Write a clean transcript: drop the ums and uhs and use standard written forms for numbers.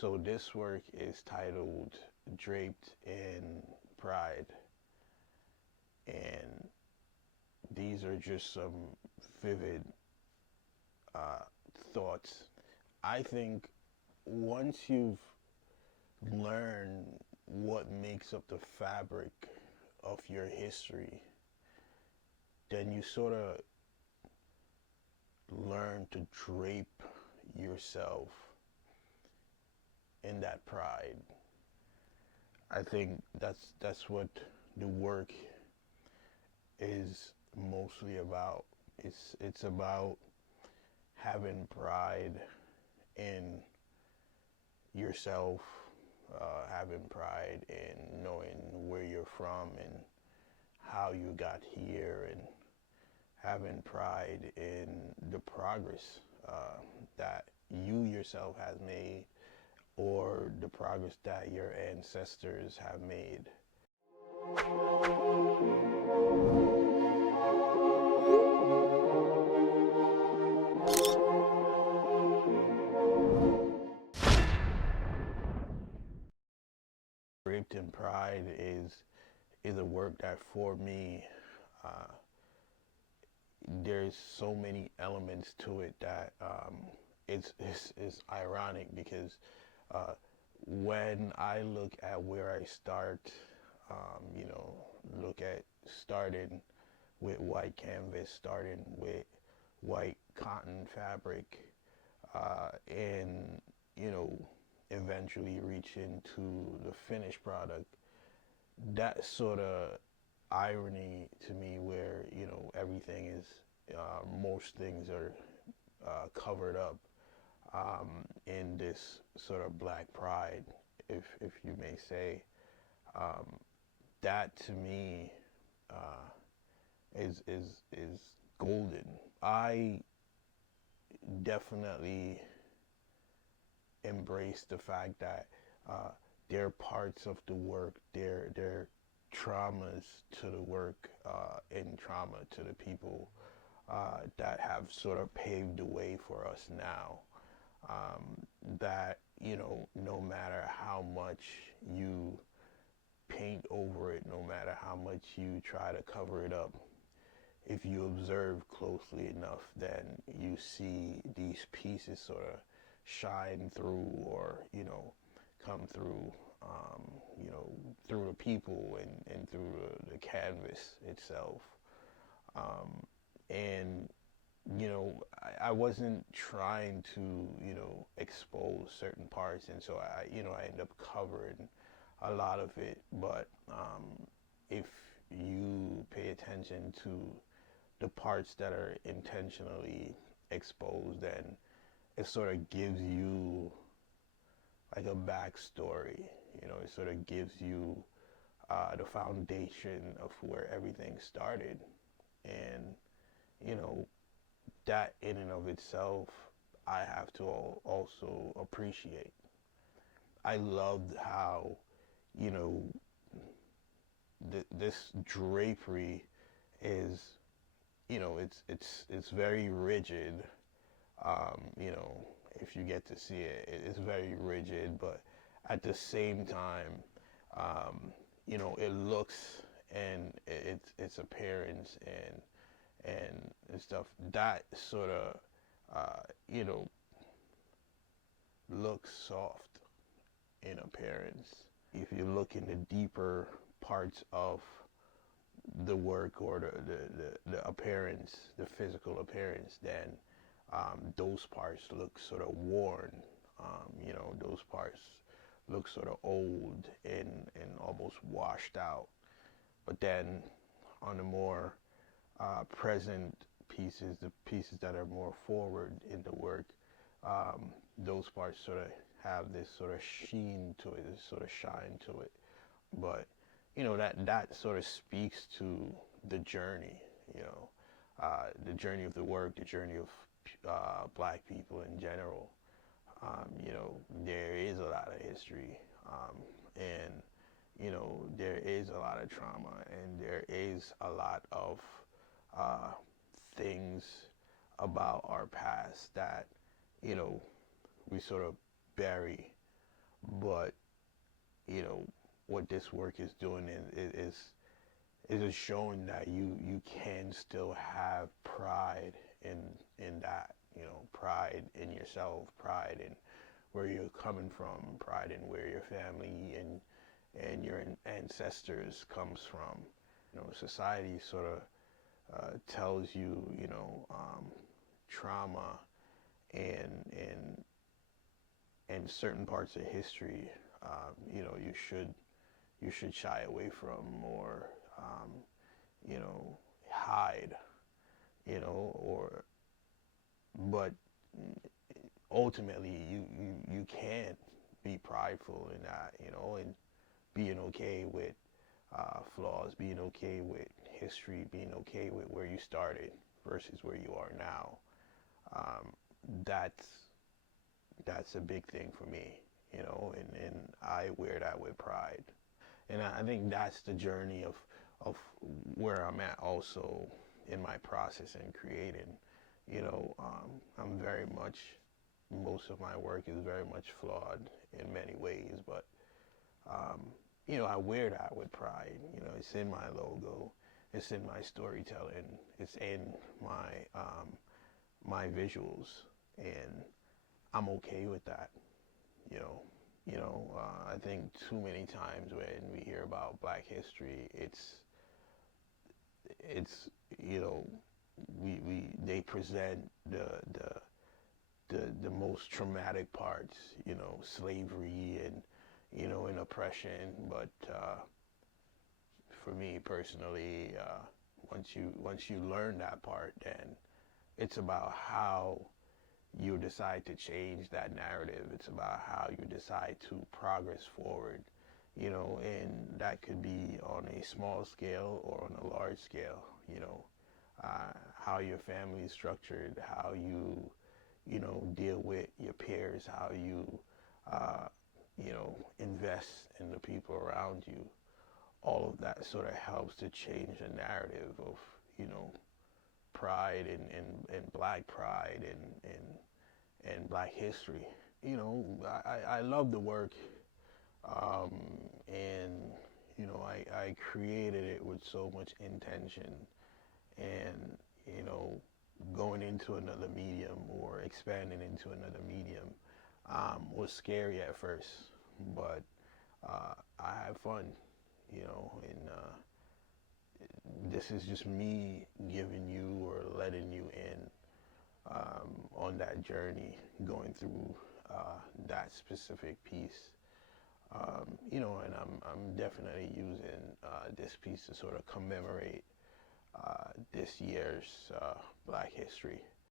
So this work is titled Draped in Pride, and these are just some vivid uh, thoughts. I think once you've learned what makes up the fabric of your history, then you sort of learn to drape yourself in that pride. I think that's what the work is mostly about. It's about having pride in yourself, having pride in knowing where you're from and how you got here, and having pride in the progress that you yourself has made, or the progress that your ancestors have made. Draped in Pride is a work that, for me, uh, there's so many elements to it that it's ironic because uh, when I look at where I start, you know, look at starting with white canvas, starting with white cotton fabric, and you know, eventually reach into the finished product. That sort of irony to me, where you know everything is, most things are covered up in this sort of black pride, if you may say. Um, that to me uh, is golden. I definitely embrace the fact that there are parts of the work, there traumas to the work, and trauma to the people that have sort of paved the way for us now. That, you know, no matter how much you paint over it, no matter how much you try to cover it up, if you observe closely enough, then you see these pieces sort of shine through, or you know, come through, you know, through the people, and through the canvas itself. And you know, I wasn't trying to, you know, expose certain parts, and so you know, I end up covering a lot of it. But if you pay attention to the parts that are intentionally exposed, then it sort of gives you like a backstory. You know, it sort of gives you the foundation of where everything started, and you know, that in and of itself, I have to also appreciate. I loved how, you know, this drapery is, you know, it's very rigid. You know, if you get to see it, it's very rigid, but at the same time, um, you know, it looks, and its appearance, and stuff that sort of you know, looks soft in appearance. If you look in the deeper parts of the work, or the appearance, the physical appearance, then those parts look sort of worn. You know, those parts look sort of old and almost washed out. But then on the more present pieces, the pieces that are more forward in the work, those parts sort of have this sort of sheen to it, this sort of shine to it. But you know, that sort of speaks to the journey, you know, the journey of the work, the journey of black people in general. You know, there is a lot of history, and you know, there is a lot of trauma, and there is a lot of uh, things about our past that, you know, we sort of bury, But you know what this work is doing is just showing that you can still have pride in that, you know, pride in yourself, pride in where you're coming from, pride in where your family and your ancestors comes from. You know, society sort of tells you, you know, trauma and certain parts of history, you know, you should shy away from or you know, hide, you know, or but ultimately you can't be prideful in that, you know, and being okay with flaws, being okay with history, being okay with where you started versus where you are now. Um, that's that's a big thing for me, you know, and I wear that with pride. And I think that's the journey of where I'm at also in my process in creating. You know, I'm very much, most of my work is very much flawed in many ways, but, um, you know, I wear that with pride. You know, it's in my logo, it's in my storytelling, it's in my, my visuals, and I'm okay with that, you know. I think too many times when we hear about Black history, it's you know we they present the most traumatic parts, you know, slavery and you know and oppression. But for me personally, once you learn that part, then it's about how you decide to change that narrative. It's about how you decide to progress forward, you know, and that could be on a small scale or on a large scale, you know, how your family is structured, how you know, deal with your peers, how uh, you know, invest in the people around you. All of that sort of helps to change the narrative of, you know, pride and black pride and black history. You know, I love the work, um, and you know, I created it with so much intention, and you know, going into another medium or expanding into another medium was scary at first, but I had fun, you know, and this is just me giving you or letting you in on that journey, going through that specific piece. You know, and I'm definitely using this piece to sort of commemorate this year's Black History.